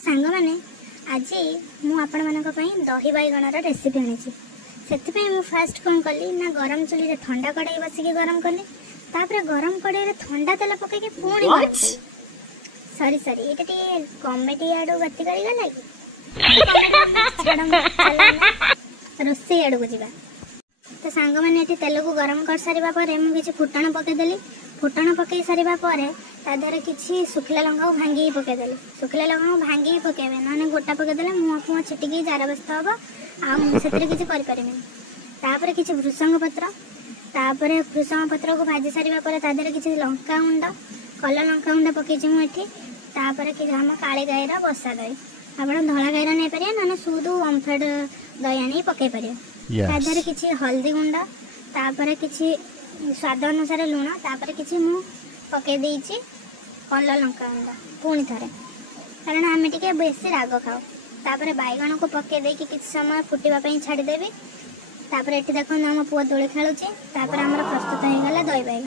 सांग मैंने आज मुझे दही बैगण रेसिपी आनी से मुझे फास्ट कौन कली ना गरम चुली ठंडा कड़ाई बसिक गरम कली तापर गरम कड़ाई ठंडा तेल पकई पुणी सरी सरी ये कमेडी आड़ गति करगला कि रोसे आड़ को जा तो सांग मैंने तेल को गरम कर सारा पर मुझे फुटण पकईदेली फुटण पकई सारा पर तादेह किसी सुखिला लंका भांगी पकईदेली सुखिला लंका भांगी पकेबे ना गोटा पकईदे मुँह फुह छिटिकी जार व्यस्त हम से किसी कर किसी भृषंग पत्र भृषंग पत्र को भाजी सारा पर तादेह किसी लंका गुंड कलर लंका गुंड पकईची मुझे कि आम काली गाईर बसा दही आप धला गाईर नहीं पारे ना सुधु ओमफेड दही आनी पकई पारे तादेह किसी हल्दी गुंड तापर किसी स्वाद अनुसार लुण तापर किसी मु पकई देइछि कलर लंका गुंड पुणी थे कारण आम टे बेसी राग खाओ तापर बैगण को पकई देकी किसी समय फुटापी छाड़देवी तापर ये देखो आम पुआ दोली खेलुचे तापर आमर प्रस्तुत हो गला दही बैगण।